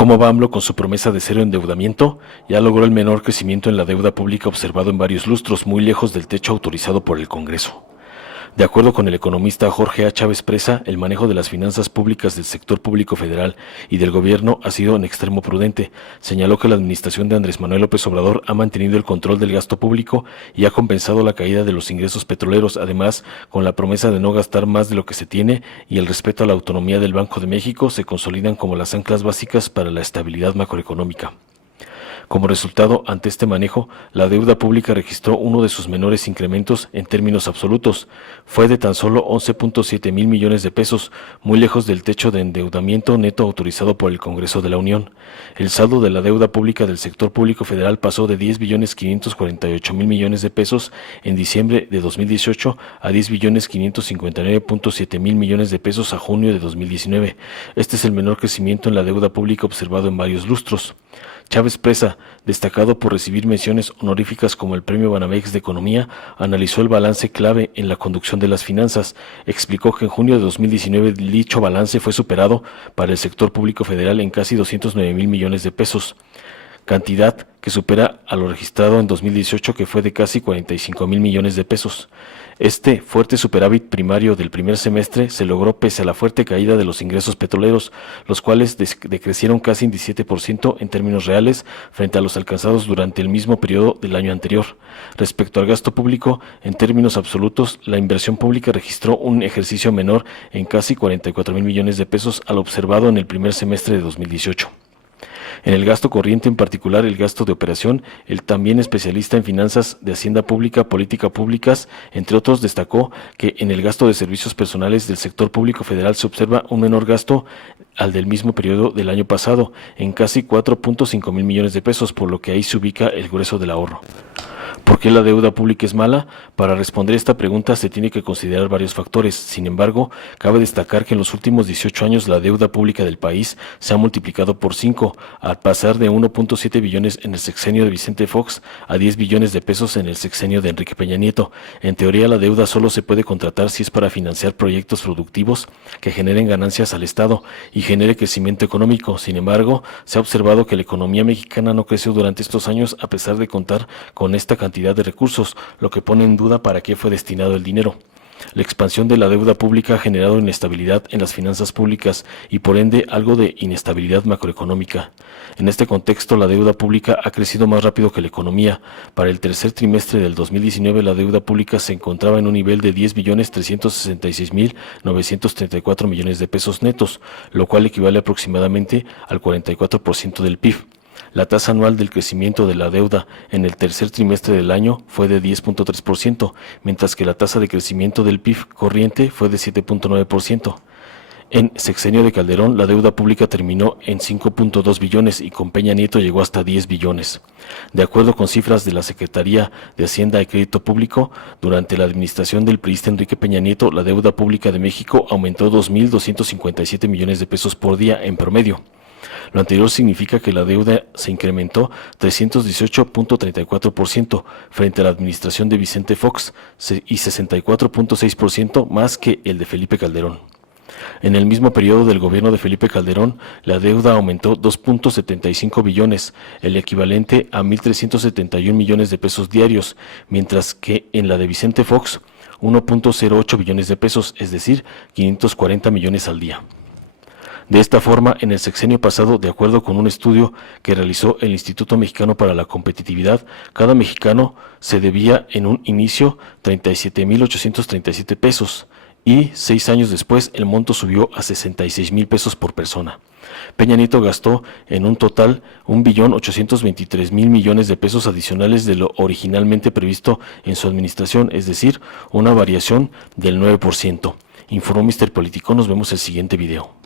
¿Cómo va AMLO con su promesa de cero endeudamiento? Ya logró el menor crecimiento en la deuda pública observado en varios lustros, muy lejos del techo autorizado por el Congreso. De acuerdo con el economista Jorge A. Chávez Presa, el manejo de las finanzas públicas del sector público federal y del gobierno ha sido en extremo prudente. Señaló que la administración de Andrés Manuel López Obrador ha mantenido el control del gasto público y ha compensado la caída de los ingresos petroleros, además, con la promesa de no gastar más de lo que se tiene y el respeto a la autonomía del Banco de México se consolidan como las anclas básicas para la estabilidad macroeconómica. Como resultado, ante este manejo, la deuda pública registró uno de sus menores incrementos en términos absolutos. Fue de tan solo 11.7 mil millones de pesos, muy lejos del techo de endeudamiento neto autorizado por el Congreso de la Unión. El saldo de la deuda pública del sector público federal pasó de 10.548.000 millones de pesos en diciembre de 2018 a 10.559.7 mil millones de pesos a junio de 2019. Este es el menor crecimiento en la deuda pública observado en varios lustros. Chávez Presa, destacado por recibir menciones honoríficas como el Premio Banamex de Economía, analizó el balance clave en la conducción de las finanzas. Explicó que en junio de 2019 dicho balance fue superado para el sector público federal en casi 209 mil millones de pesos, cantidad que supera a lo registrado en 2018, que fue de casi 45 mil millones de pesos. Este fuerte superávit primario del primer semestre se logró pese a la fuerte caída de los ingresos petroleros, los cuales decrecieron casi en 17% en términos reales frente a los alcanzados durante el mismo periodo del año anterior. Respecto al gasto público, en términos absolutos, la inversión pública registró un ejercicio menor en casi 44 mil millones de pesos al observado en el primer semestre de 2018. En el gasto corriente, en particular el gasto de operación, el también especialista en finanzas de Hacienda Pública, Política Públicas, entre otros, destacó que en el gasto de servicios personales del sector público federal se observa un menor gasto al del mismo periodo del año pasado, en casi 4.5 mil millones de pesos, por lo que ahí se ubica el grueso del ahorro. ¿Por qué la deuda pública es mala? Para responder esta pregunta se tiene que considerar varios factores. Sin embargo, cabe destacar que en los últimos 18 años la deuda pública del país se ha multiplicado por 5, al pasar de 1.7 billones en el sexenio de Vicente Fox a 10 billones de pesos en el sexenio de Enrique Peña Nieto. En teoría, la deuda solo se puede contratar si es para financiar proyectos productivos que generen ganancias al Estado y genere crecimiento económico. Sin embargo, se ha observado que la economía mexicana no creció durante estos años a pesar de contar con esta cantidad de recursos, lo que pone en duda para qué fue destinado el dinero. La expansión de la deuda pública ha generado inestabilidad en las finanzas públicas y por ende algo de inestabilidad macroeconómica. En este contexto, la deuda pública ha crecido más rápido que la economía. Para el tercer trimestre del 2019, la deuda pública se encontraba en un nivel de 10.366.934 millones de pesos netos, lo cual equivale aproximadamente al 44% del PIB. La tasa anual del crecimiento de la deuda en el tercer trimestre del año fue de 10.3%, mientras que la tasa de crecimiento del PIB corriente fue de 7.9%. En sexenio de Calderón, la deuda pública terminó en 5.2 billones y con Peña Nieto llegó hasta 10 billones. De acuerdo con cifras de la Secretaría de Hacienda y Crédito Público, durante la administración del priista Enrique Peña Nieto, la deuda pública de México aumentó 2.257 millones de pesos por día en promedio. Lo anterior significa que la deuda se incrementó 318.34% frente a la administración de Vicente Fox y 64.6% más que el de Felipe Calderón. En el mismo periodo del gobierno de Felipe Calderón, la deuda aumentó 2.75 billones, el equivalente a 1.371 millones de pesos diarios, mientras que en la de Vicente Fox, 1.08 billones de pesos, es decir, 540 millones al día. De esta forma, en el sexenio pasado, de acuerdo con un estudio que realizó el Instituto Mexicano para la Competitividad, cada mexicano se debía en un inicio 37.837 pesos y 6 años después el monto subió a 66,000 pesos por persona. Peña Nieto gastó en un total 1.823.000 millones de pesos adicionales de lo originalmente previsto en su administración, es decir, una variación del 9%. Informó Mr. Político. Nos vemos el siguiente video.